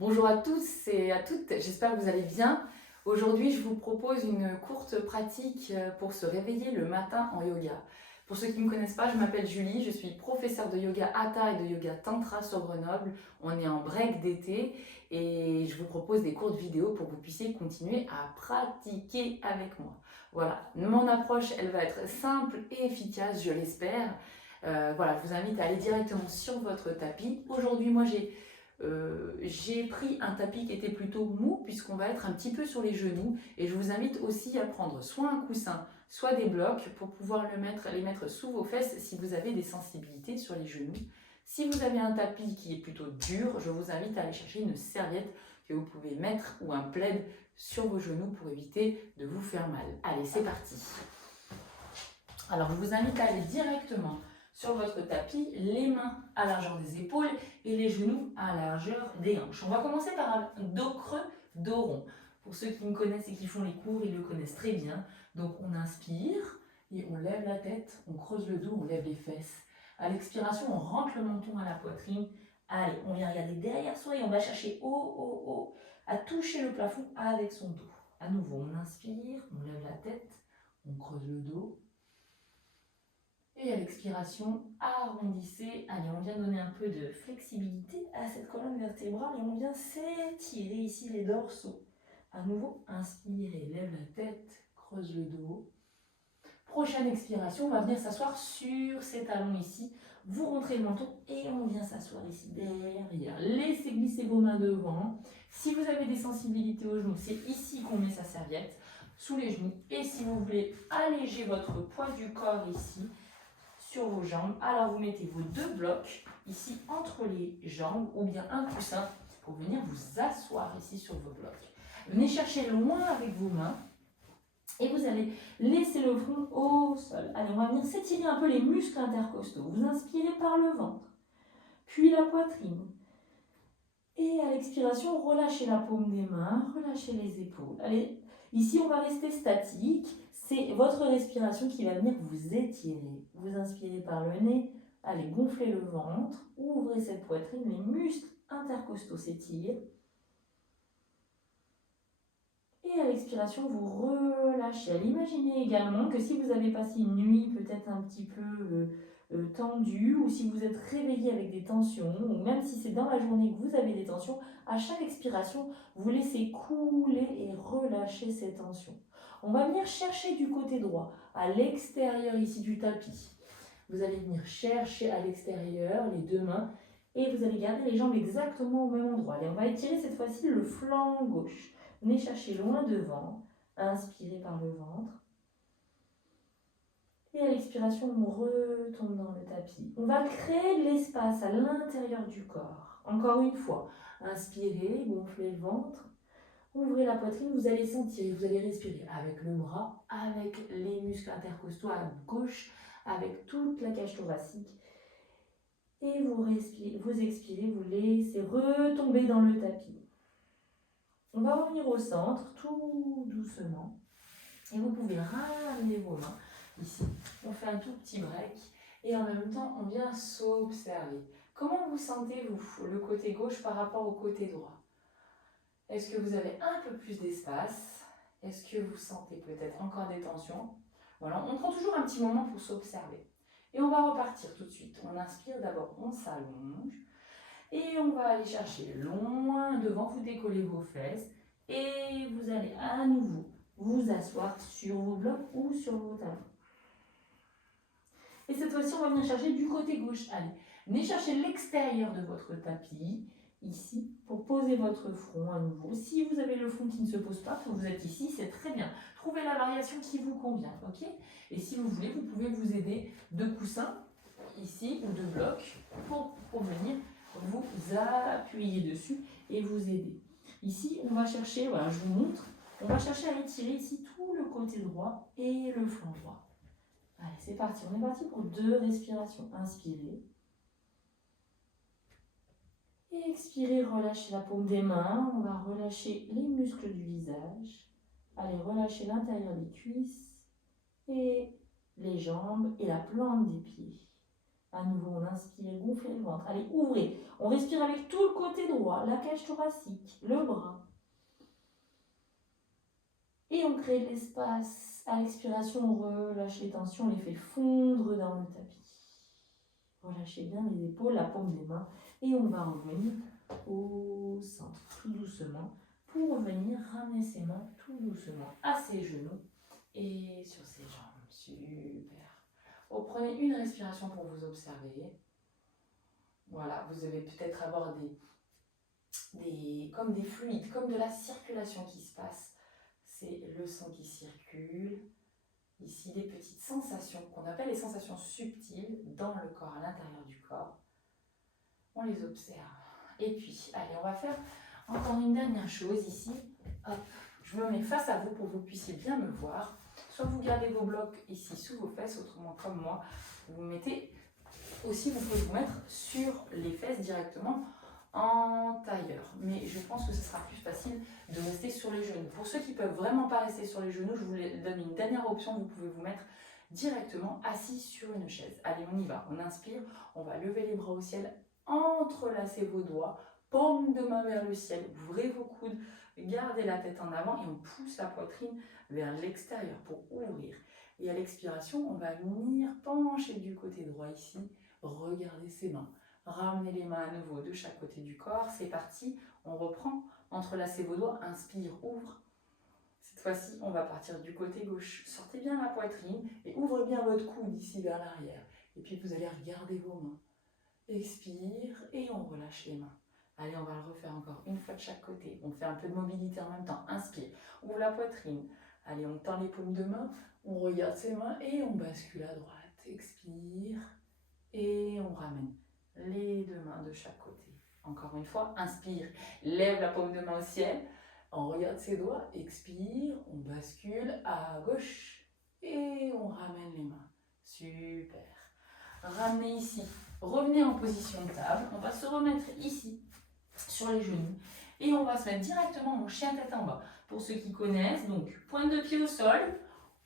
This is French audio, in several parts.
Bonjour à tous et à toutes, j'espère que vous allez bien. Aujourd'hui, je vous propose une courte pratique pour se réveiller le matin en yoga. Pour ceux qui ne me connaissent pas, je m'appelle Julie, je suis professeure de yoga Hatha et de yoga Tantra sur Grenoble. On est en break d'été et je vous propose des courtes vidéos pour que vous puissiez continuer à pratiquer avec moi. Voilà, mon approche, elle va être simple et efficace, je l'espère. Voilà, je vous invite à aller directement sur votre tapis. Aujourd'hui, moi, j'ai pris un tapis qui était plutôt mou puisqu'on va être un petit peu sur les genoux et je vous invite aussi à prendre soit un coussin, soit des blocs pour pouvoir les mettre sous vos fesses si vous avez des sensibilités sur les genoux. Si vous avez un tapis qui est plutôt dur, je vous invite à aller chercher une serviette que vous pouvez mettre ou un plaid sur vos genoux pour éviter de vous faire mal. Allez, c'est parti. Alors, je vous invite à aller directement sur votre tapis, les mains à la largeur des épaules et les genoux à la largeur des hanches. On va commencer par un dos creux, dos rond. Pour ceux qui me connaissent et qui font les cours, ils le connaissent très bien. Donc on inspire et on lève la tête, on creuse le dos, on lève les fesses. À l'expiration, on rentre le menton à la poitrine. Allez, on vient regarder derrière soi et on va chercher haut, à toucher le plafond avec son dos. À nouveau, on inspire, on lève la tête, on creuse le dos. Et à l'expiration, arrondissez. Allez, on vient donner un peu de flexibilité à cette colonne vertébrale et on vient s'étirer ici les dorsaux. À nouveau, inspirez, lève la tête, creuse le dos. Prochaine expiration, on va venir s'asseoir sur ces talons ici. Vous rentrez le menton et on vient s'asseoir ici derrière. Laissez glisser vos mains devant. Si vous avez des sensibilités aux genoux, c'est ici qu'on met sa serviette, sous les genoux. Et si vous voulez alléger votre poids du corps ici, sur vos jambes, alors vous mettez vos deux blocs ici entre les jambes ou bien un coussin pour venir vous asseoir ici sur vos blocs. Venez chercher loin avec vos mains et vous allez laisser le front au sol. Allez, on va venir s'étirer un peu les muscles intercostaux. Vous inspirez par le ventre, puis la poitrine. Et à l'expiration, relâchez la paume des mains, relâchez les épaules. Allez, ici on va rester statique. C'est votre respiration qui va venir vous étirer. Vous inspirez par le nez, allez gonfler le ventre, ouvrez cette poitrine, les muscles intercostaux s'étirent. Et à l'expiration, vous relâchez. Allez, imaginez également que si vous avez passé une nuit peut-être un petit peu tendue, ou si vous êtes réveillé avec des tensions, ou même si c'est dans la journée que vous avez des tensions, à chaque expiration, vous laissez couler et relâcher ces tensions. On va venir chercher du côté droit, à l'extérieur ici du tapis. Vous allez venir chercher à l'extérieur les deux mains et vous allez garder les jambes exactement au même endroit. Allez, on va étirer cette fois-ci le flanc gauche. Venez chercher loin devant, inspirez par le ventre. Et à l'expiration, on retombe dans le tapis. On va créer de l'espace à l'intérieur du corps. Encore une fois, inspirez, gonflez le ventre. Ouvrez la poitrine, vous allez sentir, vous allez respirer avec le bras, avec les muscles intercostaux à gauche, avec toute la cage thoracique. Et vous respirez, vous expirez, vous laissez retomber dans le tapis. On va revenir au centre, tout doucement. Et vous pouvez ramener vos mains ici. On fait un tout petit break. Et en même temps, on vient s'observer. Comment vous sentez-vous le côté gauche par rapport au côté droit? Est-ce que vous avez un peu plus d'espace? Est-ce que vous sentez peut-être encore des tensions? Voilà, on prend toujours un petit moment pour s'observer. Et on va repartir tout de suite. On inspire d'abord, on s'allonge. Et on va aller chercher loin devant, vous décollez vos fesses. Et vous allez à nouveau vous asseoir sur vos blocs ou sur vos talons. Et cette fois-ci, on va venir chercher du côté gauche. Allez, venez chercher l'extérieur de votre tapis, ici, pour poser votre front à nouveau. Si vous avez le front qui ne se pose pas, que vous êtes ici, c'est très bien. Trouvez la variation qui vous convient, ok? Et si vous voulez, vous pouvez vous aider de coussins, ici, ou de blocs, pour venir vous appuyer dessus et vous aider. Ici, on va chercher, voilà, je vous montre, on va chercher à étirer ici tout le côté droit et le flanc droit. Allez, c'est parti. On est parti pour 2 respirations. Inspirez. Et expirez, relâchez la paume des mains. On va relâcher les muscles du visage. Allez, relâchez l'intérieur des cuisses et les jambes et la plante des pieds. À nouveau, on inspire, gonflez le ventre. Allez, ouvrez. On respire avec tout le côté droit, la cage thoracique, le bras. Et on crée de l'espace. À l'expiration, on relâche les tensions, on les fait fondre dans le tapis. Relâchez bien les épaules, la paume des mains. Et on va revenir au centre, tout doucement. Pour revenir, ramener ses mains tout doucement à ses genoux et sur ses jambes. Super. Reprenez une respiration pour vous observer. Voilà, vous allez peut-être avoir comme des fluides, comme de la circulation qui se passe. C'est le sang qui circule. Ici, des petites sensations qu'on appelle les sensations subtiles dans le corps, à l'intérieur du corps. On les observe. Et puis, allez, on va faire encore une dernière chose ici. Hop, je me mets face à vous pour que vous puissiez bien me voir. Soit vous gardez vos blocs ici sous vos fesses, autrement comme moi, vous mettez aussi, vous pouvez vous mettre sur les fesses directement en tailleur. Mais je pense que ce sera plus facile de rester sur les genoux. Pour ceux qui ne peuvent vraiment pas rester sur les genoux, je vous donne une dernière option. Vous pouvez vous mettre directement assis sur une chaise. Allez, on y va. On inspire, on va lever les bras au ciel, entrelacez vos doigts, paume de main vers le ciel, ouvrez vos coudes, gardez la tête en avant et on pousse la poitrine vers l'extérieur pour ouvrir. Et à l'expiration, on va venir pencher du côté droit ici, regardez ses mains. Ramenez les mains à nouveau de chaque côté du corps, c'est parti, on reprend, entrelacez vos doigts, inspire, ouvre. Cette fois-ci, on va partir du côté gauche. Sortez bien la poitrine et ouvrez bien votre coude ici vers l'arrière. Et puis vous allez regarder vos mains. Expire et on relâche les mains. Allez, on va le refaire encore une fois de chaque côté. On fait un peu de mobilité en même temps. Inspire, ouvre la poitrine. Allez, on tend les paumes de main, on regarde ses mains et on bascule à droite. Expire et on ramène les deux mains de chaque côté. Encore une fois, inspire, lève la paume de main au ciel, on regarde ses doigts, expire, on bascule à gauche et on ramène les mains. Super. Ramenez ici, revenez en position de table, on va se remettre ici sur les genoux et on va se mettre directement en chien tête en bas. Pour ceux qui connaissent, donc pointe de pied au sol,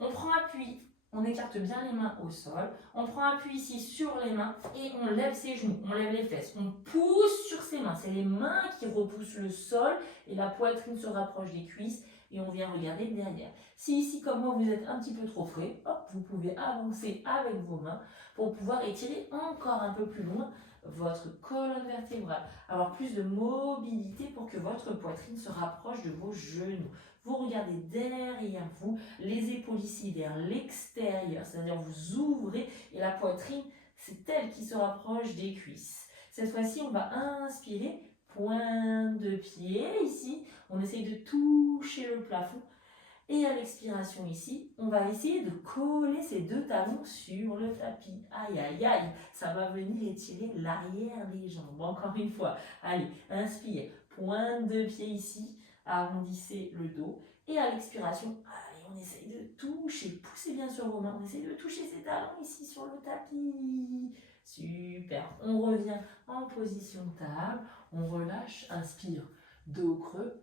on prend appui. On écarte bien les mains au sol. On prend appui ici sur les mains et on lève ses genoux, on lève les fesses. On pousse sur ses mains. C'est les mains qui repoussent le sol et la poitrine se rapproche des cuisses et on vient regarder derrière. Si ici, comme moi, vous êtes un petit peu trop frais, hop, vous pouvez avancer avec vos mains pour pouvoir étirer encore un peu plus loin votre colonne vertébrale. Avoir plus de mobilité pour que votre poitrine se rapproche de vos genoux. Vous regardez derrière vous, les épaules ici vers l'extérieur, c'est-à-dire vous ouvrez et la poitrine, c'est elle qui se rapproche des cuisses. Cette fois-ci, on va inspirer, pointe de pied ici, on essaye de toucher le plafond. Et à l'expiration ici, on va essayer de coller ces deux talons sur le tapis. Aïe, aïe, aïe, ça va venir étirer l'arrière des jambes. Encore une fois, allez, inspire, pointe de pied ici, arrondissez le dos. Et à l'expiration, allez, on essaye de toucher, poussez bien sur vos mains, on essaye de toucher ces talons ici sur le tapis. Super, on revient en position de table, on relâche, inspire, dos creux.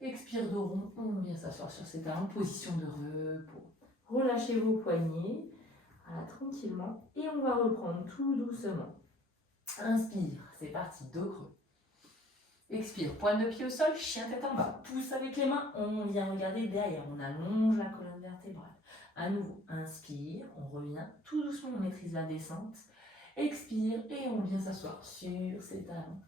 Expire dos rond, on vient s'asseoir sur ses talons, position de repos. Relâchez vos poignets, voilà, tranquillement, et on va reprendre tout doucement. Inspire, c'est parti, dos creux. Expire, pointe de pied au sol, chien tête en bas. Pousse avec les mains, on vient regarder derrière, on allonge la colonne vertébrale. À nouveau, inspire, on revient, tout doucement, on maîtrise la descente. Expire, et on vient s'asseoir sur ses talons.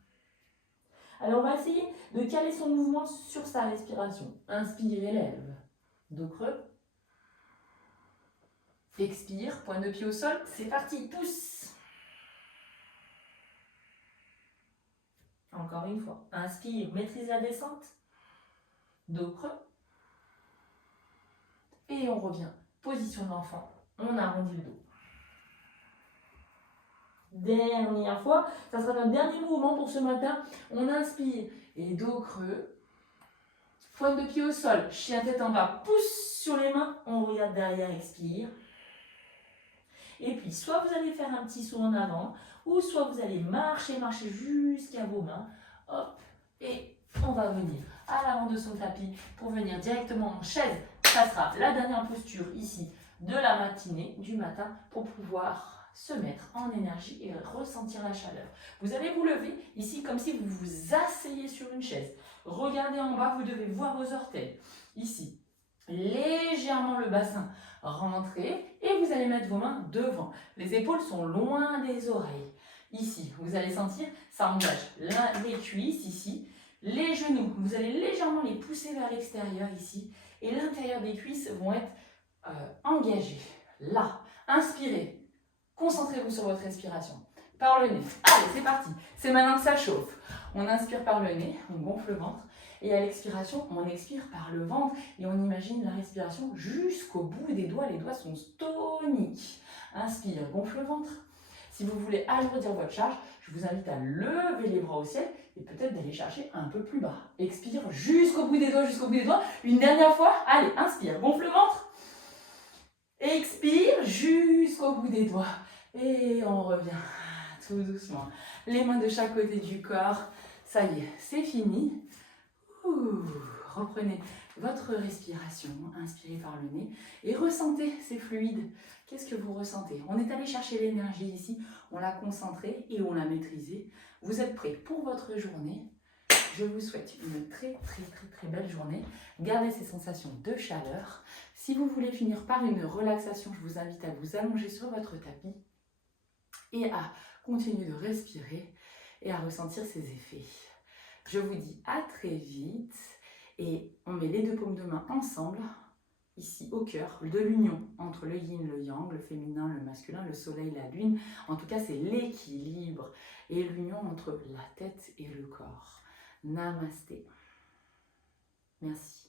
Alors on va essayer de caler son mouvement sur sa respiration. Inspire et lève. Dos creux. Expire, pointe de pied au sol. C'est parti, pousse. Encore une fois. Inspire, maîtrise la descente. Dos creux. Et on revient. Position d'enfant. On arrondit le dos. Dernière fois, ça sera notre dernier mouvement pour ce matin. On inspire et dos creux. Pointe de pied au sol, chien tête en bas, pousse sur les mains, on regarde derrière, expire. Et puis, soit vous allez faire un petit saut en avant, ou soit vous allez marcher jusqu'à vos mains. Hop, et on va venir à l'avant de son tapis pour venir directement en chaise. Ça sera la dernière posture ici de la matinée, du matin, pour pouvoir se mettre en énergie et ressentir la chaleur. Vous allez vous lever ici comme si vous vous asseyez sur une chaise. Regardez en bas, vous devez voir vos orteils. Ici, légèrement le bassin rentré et vous allez mettre vos mains devant. Les épaules sont loin des oreilles. Ici, vous allez sentir, ça engage les cuisses ici, les genoux. Vous allez légèrement les pousser vers l'extérieur ici et l'intérieur des cuisses vont être engagés. Là, inspirez. Concentrez-vous sur votre respiration. Par le nez. Allez, c'est parti. C'est maintenant que ça chauffe. On inspire par le nez, on gonfle le ventre. Et à l'expiration, on expire par le ventre. Et on imagine la respiration jusqu'au bout des doigts. Les doigts sont toniques. Inspire, gonfle le ventre. Si vous voulez alourdir votre charge, je vous invite à lever les bras au ciel et peut-être d'aller chercher un peu plus bas. Expire jusqu'au bout des doigts, jusqu'au bout des doigts. Une dernière fois. Allez, inspire, gonfle le ventre. Expire jusqu'au bout des doigts. Et on revient tout doucement. Les mains de chaque côté du corps. Ça y est, c'est fini. Reprenez votre respiration. Inspirez par le nez et ressentez ces fluides. Qu'est-ce que vous ressentez? On est allé chercher l'énergie ici. On l'a concentrée et on l'a maîtrisée. Vous êtes prêts pour votre journée. Je vous souhaite une très belle journée. Gardez ces sensations de chaleur. Si vous voulez finir par une relaxation, je vous invite à vous allonger sur votre tapis et à continuer de respirer et à ressentir ces effets. Je vous dis à très vite et on met les deux paumes de main ensemble, ici au cœur de l'union entre le yin, le yang, le féminin, le masculin, le soleil, la lune. En tout cas, c'est l'équilibre et l'union entre la tête et le corps. Namasté. Merci.